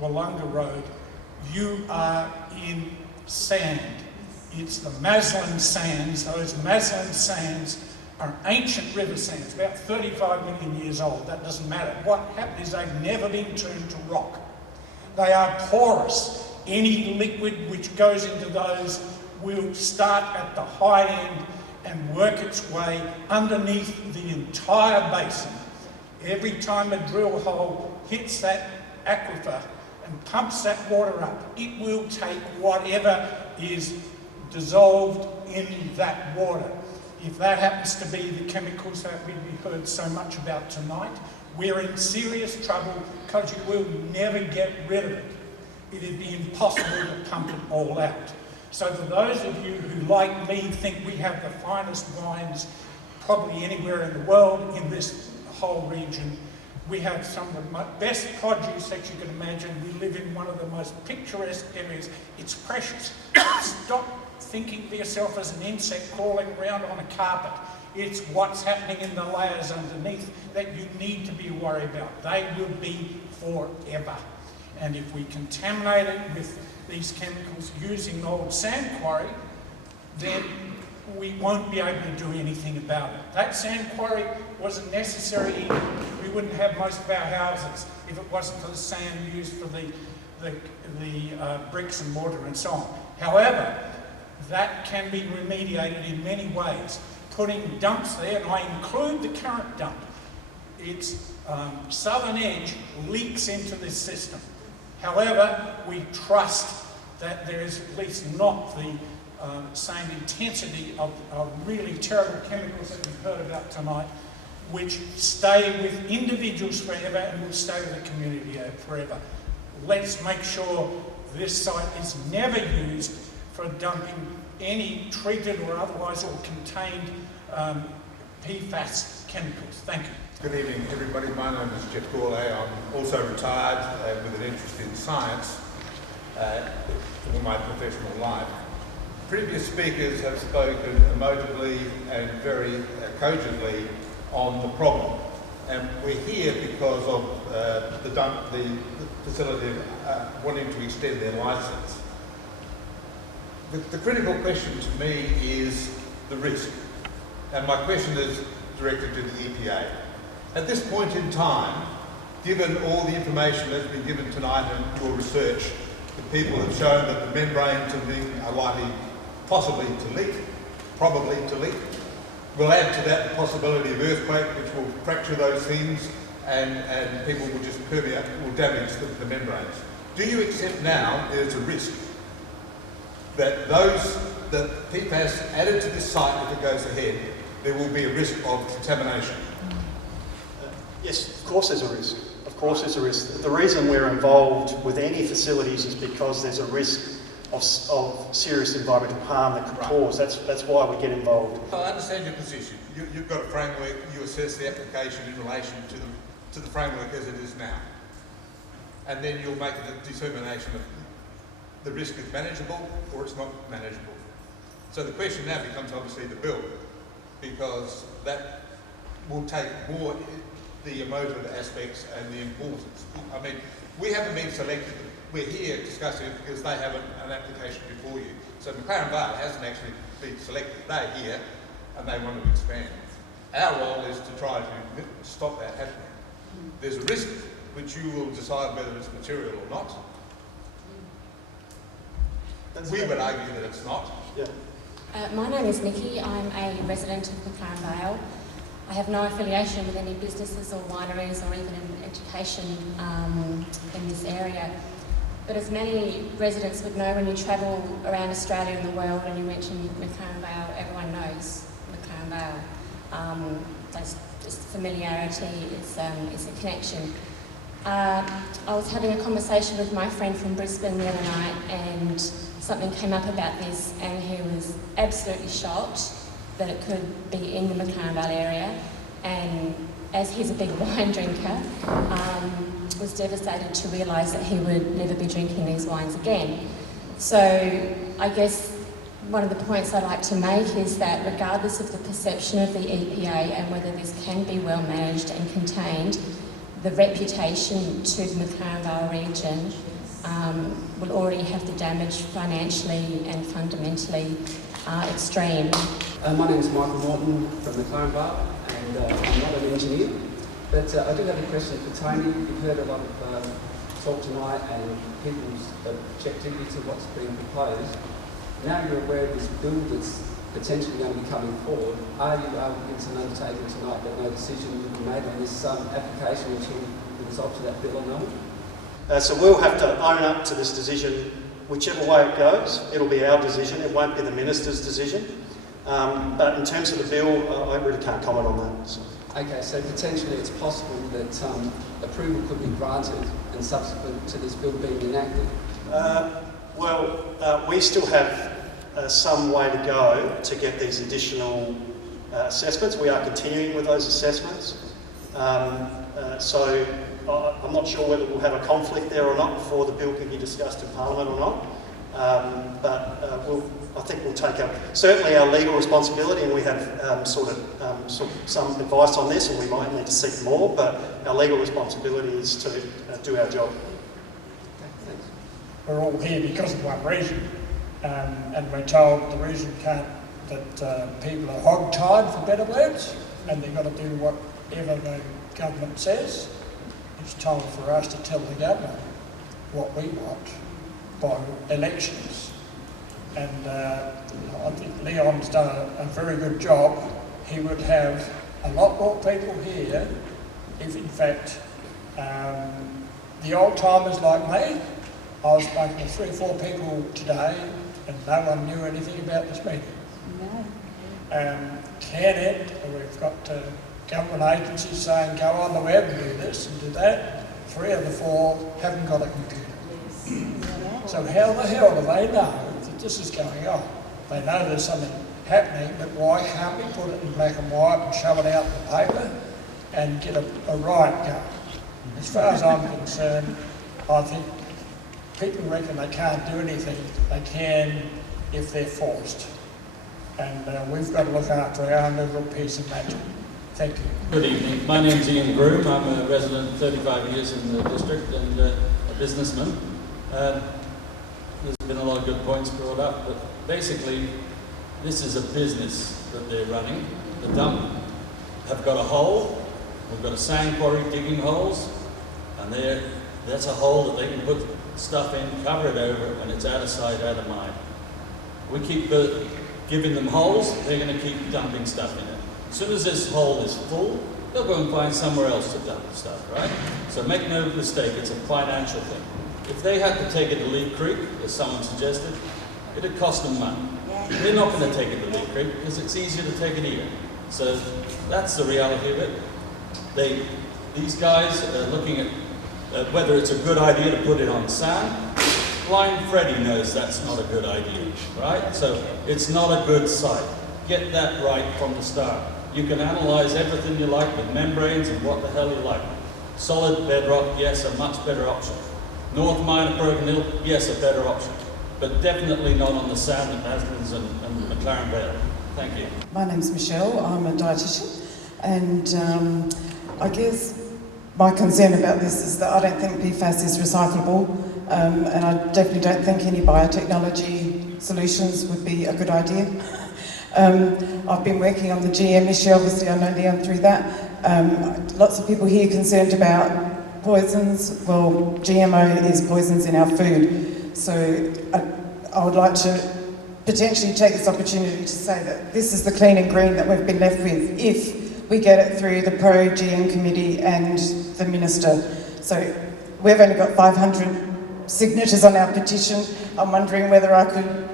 Wollonga Road, you are in sand. It's the Maslin Sands. Those Maslin Sands are ancient river sands, about 35 million years old. That doesn't matter. What happened is they've never been turned to rock. They are porous. Any liquid which goes into those will start at the high end and work its way underneath the entire basin. Every time a drill hole hits that aquifer and pumps that water up, it will take whatever is dissolved in that water. If that happens to be the chemicals that we've heard so much about tonight, we're in serious trouble because you will never get rid of it. It'd be impossible to pump it all out. So for those of you who, like me, think we have the finest wines probably anywhere in the world in this whole region, we have some of the best produce that you can imagine. We live in one of the most picturesque areas. It's precious. Stop thinking of yourself as an insect crawling around on a carpet. It's what's happening in the layers underneath that you need to be worried about. They will be forever. And if we contaminate it with these chemicals using the old sand quarry, then we won't be able to do anything about it. That sand quarry wasn't necessary. We wouldn't have most of our houses if it wasn't for the sand used for the bricks and mortar and so on. However, that can be remediated in many ways. Putting dumps there, and I include the current dump, its southern edge leaks into this system. However, we trust that there is at least not the same intensity of really terrible chemicals that we've heard about tonight, which stay with individuals forever and will stay with the community forever. Let's make sure this site is never used for dumping any treated or otherwise or contained PFAS chemicals. Thank you. Good evening, everybody. My name is Jeff Gourlay. I'm also retired with an interest in science for my professional life. Previous speakers have spoken emotively and very cogently on the problem. And we're here because of the facility wanting to extend their licence. The critical question to me is the risk. And my question is directed to the EPA. At this point in time, given all the information that's been given tonight and your research, the people have shown that the membranes are likely possibly to leak, probably to leak. We'll add to that the possibility of earthquake, which will fracture those things, and people will just permeate, will damage the membranes. Do you accept now there's a risk that that PFAS added to this site, if it goes ahead, there will be a risk of contamination? Yes, of course there's a risk. Of course there's a risk. The reason we're involved with any facilities is because there's a risk of serious environmental harm that could cause. That's why we get involved. I understand your position. You've got a framework, you assess the application in relation to the framework as it is now. And then you'll make a determination of the risk is manageable or it's not manageable. So the question now becomes obviously the bill, because that will take more the emotive aspects and the importance. I mean, we haven't been selected. We're here discussing it because they have an application before you. So McLaren Vale hasn't actually been selected. They're here and they want to expand. Our role is to try to stop that happening. There's a risk which you will decide whether it's material or not. We would argue that it's not. Yeah. My name is Nikki. I'm a resident of McLaren Vale. I have no affiliation with any businesses or wineries or even in education in this area. But as many residents would know, when you travel around Australia and the world and you mention McLaren Vale, everyone knows McLaren Vale. There's just familiarity, it's a connection. I was having a conversation with my friend from Brisbane the other night, and something came up about this, and he was absolutely shocked that it could be in the McLaren Vale area, and as he's a big wine drinker, was devastated to realise that he would never be drinking these wines again. So I guess one of the points I'd like to make is that regardless of the perception of the EPA and whether this can be well managed and contained, the reputation to the McLaren Vale region will already have the damage financially and fundamentally extreme. My name is Michael Morton from McLaren Vale, and I'm not an engineer, but I do have a question for Tony. You've heard a lot of talk tonight and people's objectivity to what's being proposed. Now you're aware of this bill that's potentially going to be coming forward. Are you able to give us an undertaking tonight that no decision will be made on this application until the results of that bill are known? So we'll have to own up to this decision, whichever way it goes. It'll be our decision, it won't be the Minister's decision. But in terms of the bill, I really can't comment on that. So. Okay, so potentially it's possible that approval could be granted and subsequent to this bill being enacted? We still have some way to go to get these additional assessments. We are continuing with those assessments. So I'm not sure whether we'll have a conflict there or not before the bill can be discussed in Parliament or not. I think we'll take up certainly our legal responsibility, and we have some advice on this, and we might need to seek more, but our legal responsibility is to do our job. We're all here because of one reason, and we're told the reason that people are hog-tied, for better words, and they've got to do whatever the government says. It's time for us to tell the government what we want by elections. And I think Leon's done a very good job. He would have a lot more people here if, in fact, the old-timers like me, I was spoken to 3 or 4 people today and no one knew anything about this meeting. No. We've got government agencies saying go on the web and do this and do that. 3 of the 4 haven't got a computer. Yes. So how the hell do they know that this is going on? They know there's something happening, but why can't we put it in black and white and shove it out in the paper and get a riot going? As far as I'm concerned, I think people reckon they can't do anything. They can if they're forced. And we've got to look after our own little piece of magic. Thank you. Good evening. My name's Ian Groom. I'm a resident 35 years in the district and a businessman. There's been a lot of good points brought up, but basically this is a business that they're running. The dump have got a hole. We've got a sand quarry digging holes, and that's a hole that they can put stuff in, cover it over, and it's out of sight, out of mind. We keep giving them holes, they're going to keep dumping stuff in it. As soon as this hole is full, they'll go and find somewhere else to dump the stuff, right? So make no mistake, it's a financial thing. If they had to take it to Leaf Creek, as someone suggested, it'd cost them money. They're not going to take it to Leaf Creek because it's easier to take it here. So that's the reality of it. These guys are looking at whether it's a good idea to put it on sand. Blind Freddy knows that's not a good idea, right? So it's not a good site. Get that right from the start. You can analyse everything you like with membranes and what the hell you like. Solid bedrock, yes, a much better option. North Mine at Broken Hill, yes, a better option. But definitely not on the sand at Aslan's and McLaren Vale. Thank you. My name's Michelle, I'm a dietitian, and I guess my concern about this is that I don't think PFAS is recyclable, and I definitely don't think any biotechnology solutions would be a good idea. I've been working on the GM issue, obviously I know Leon through that. Lots of people here concerned about poisons. Well, GMO is poisons in our food, so I would like to potentially take this opportunity to say that this is the clean and green that we've been left with if we get it through the pro-GM committee and the minister. So we've only got 500 signatures on our petition. I'm wondering whether I could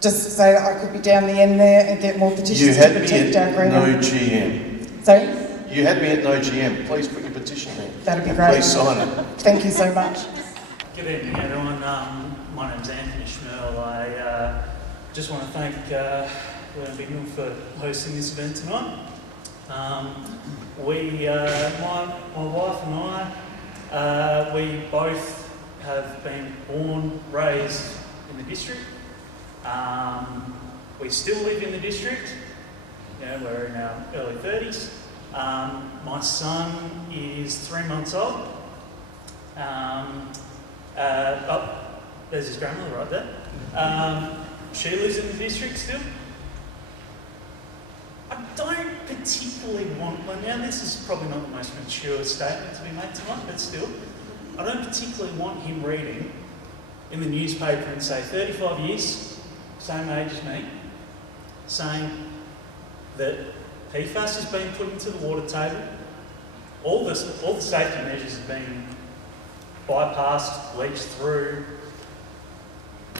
just say that I could be down the end there and get more petitions to protect our green. No GM. Sorry? You had me at no GM. Please put your petition there. That'd be great. Please sign it. Thank you so much. Good evening, everyone. My name's Anthony Schmerl. I just want to thank Leon Bignell for hosting this event tonight. My wife and I, we both have been born, raised in the district. We still live in the district. You know, we're in our early 30s. My son is 3 months old. There's his grandmother right there. She lives in the district still. I don't particularly want, well now this is probably not the most mature statement to be made tonight, but still, I don't particularly want him reading in the newspaper and say 35 years, same age as me, saying that PFAS has been put into the water table, all the safety measures have been bypassed, leached through,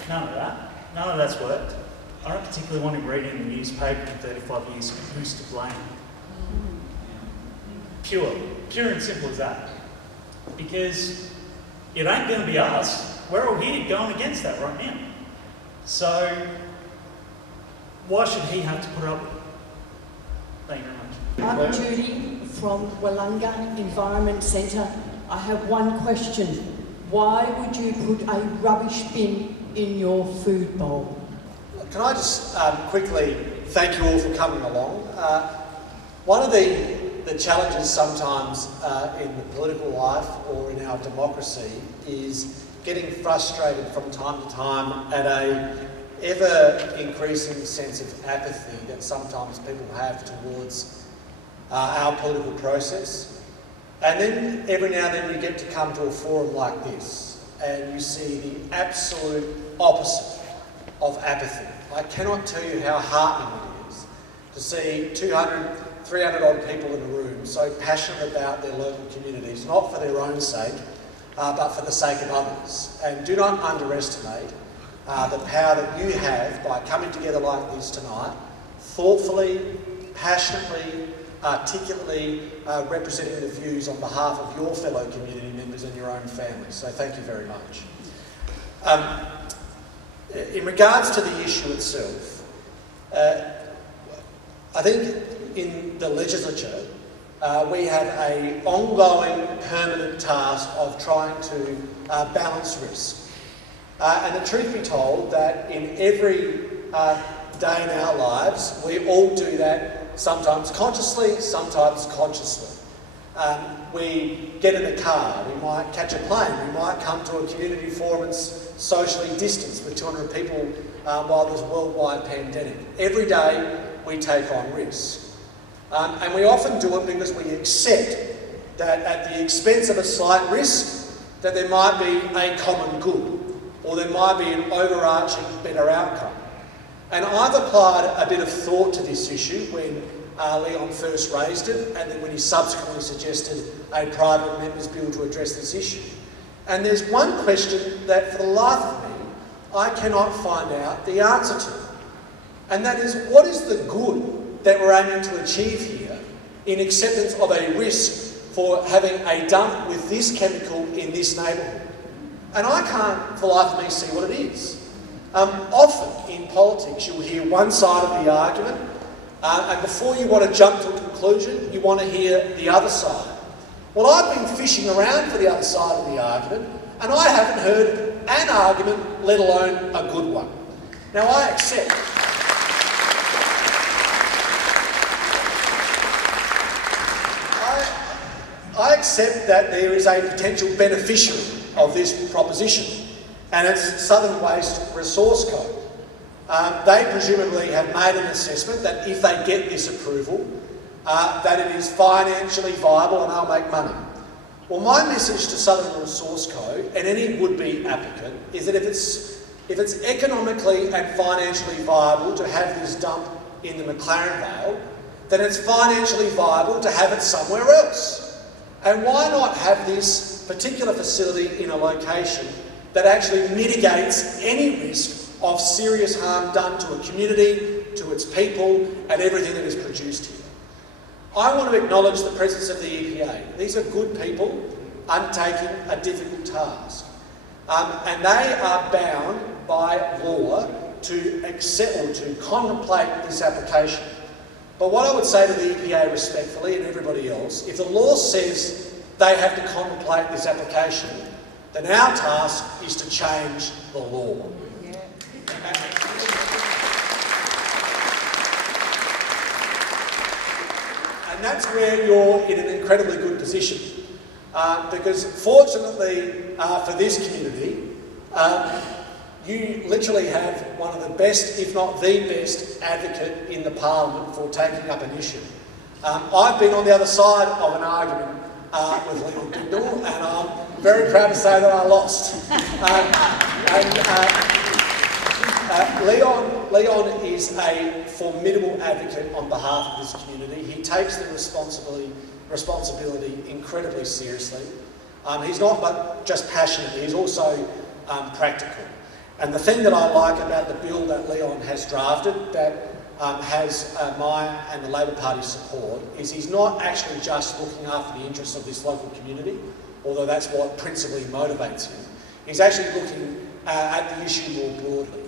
none of that. None of that's worked. I don't particularly want him reading in the newspaper in 35 years who's to blame. Pure and simple as that. Because it ain't going to be us. We're all here going against that right now. So why should he have to put up with it? Thank you very much. I'm Judy from Wollonga Environment Centre. I have one question. Why would you put a rubbish bin in your food bowl? Can I just quickly thank you all for coming along? One of the challenges sometimes in the political life or in our democracy is getting frustrated from time to time at a ever-increasing sense of apathy that sometimes people have towards our political process. And then every now and then you get to come to a forum like this and you see the absolute opposite of apathy. I cannot tell you how heartening it is to see 200, 300 odd people in a room so passionate about their local communities, not for their own sake, but for the sake of others. And do not underestimate the power that you have by coming together like this tonight, thoughtfully, passionately, articulately representing the views on behalf of your fellow community members and your own families. So thank you very much. In regards to the issue itself, I think in the legislature we have an ongoing permanent task of trying to balance risk. And the truth be told, that in every day in our lives, we all do that, sometimes consciously, sometimes consciously. We get in a car, we might catch a plane, we might come to a community forum and socially distanced with 200 people while there's a worldwide pandemic. Every day we take on risk. And we often do it because we accept that at the expense of a slight risk, that there might be a common good, or there might be an overarching better outcome. And I've applied a bit of thought to this issue when Leon first raised it, and then when he subsequently suggested a private member's bill to address this issue. And there's one question that, for the life of me, I cannot find out the answer to. And that is, what is the good that we're aiming to achieve here in acceptance of a risk for having a dump with this chemical in this neighbourhood? And I can't, for the life of me, see what it is. Often in politics, you'll hear one side of the argument, and before you want to jump to a conclusion, you want to hear the other side. Well, I've been fishing around for the other side of the argument, and I haven't heard an argument, let alone a good one. Now, I accept that there is a potential beneficiary of this proposition, and it's Southern Waste Resource Code. They presumably have made an assessment that if they get this approval, that it is financially viable and they'll make money. Well, my message to Southern Resource Code and any would-be applicant is that if it's economically and financially viable to have this dump in the McLaren Vale, then it's financially viable to have it somewhere else. And why not have this particular facility in a location that actually mitigates any risk of serious harm done to a community, to its people, and everything that is produced here? I want to acknowledge the presence of the EPA. These are good people undertaking a difficult task. And they are bound by law to accept or to contemplate this application. But what I would say to the EPA respectfully and everybody else, if the law says they have to contemplate this application, then our task is to change the law. And that's where you're in an incredibly good position. Because fortunately for this community, you literally have one of the best, if not the best, advocate in the Parliament for taking up an issue. I've been on the other side of an argument with Leon Bignell, and I'm very proud to say that I lost. Leon is a formidable advocate on behalf of this community. He takes the responsibility incredibly seriously. He's not but just passionate, he's also practical. And the thing that I like about the bill that Leon has drafted that has my and the Labor Party's support is he's not actually just looking after the interests of this local community, although that's what principally motivates him. He's actually looking at the issue more broadly.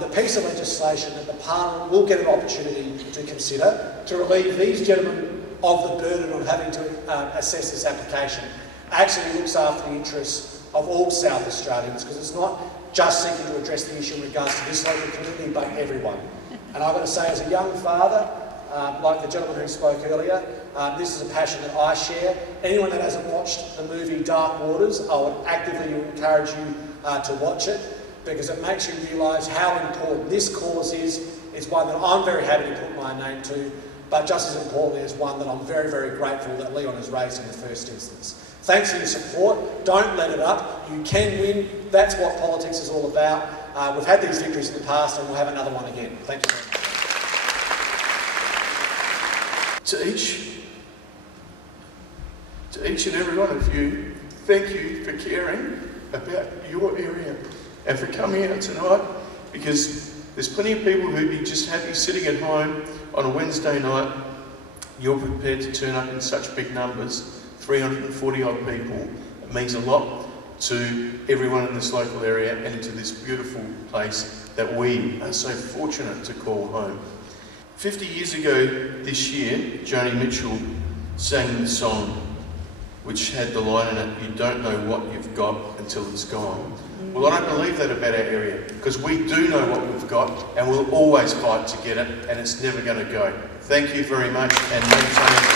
The piece of legislation that the Parliament will get an opportunity to consider to relieve these gentlemen of the burden of having to assess this application actually looks after the interests of all South Australians, because it's not just seeking to address the issue in regards to this local community, but everyone. And I've got to say, as a young father, like the gentleman who spoke earlier, this is a passion that I share. Anyone that hasn't watched the movie Dark Waters, I would actively encourage you to watch it, because it makes you realise how important this cause is. It's one that I'm very happy to put my name to, but just as importantly, it's one that I'm very, very grateful that Leon has raised in the first instance. Thanks for your support. Don't let it up. You can win. That's what politics is all about. We've had these victories in the past, and we'll have another one again. Thank you very much. To each and every one of you, thank you for caring about your area and for coming out tonight, because there's plenty of people who'd be just happy sitting at home on a Wednesday night. You're prepared to turn up in such big numbers, 340 odd people. It means a lot to everyone in this local area and to this beautiful place that we are so fortunate to call home. 50 years ago this year, Joni Mitchell sang the song which had the line in it, "You don't know what you've got until it's gone." Well, I don't believe that about our area, because we do know what we've got and we'll always fight to get it, and it's never going to go. Thank you very much, and maintain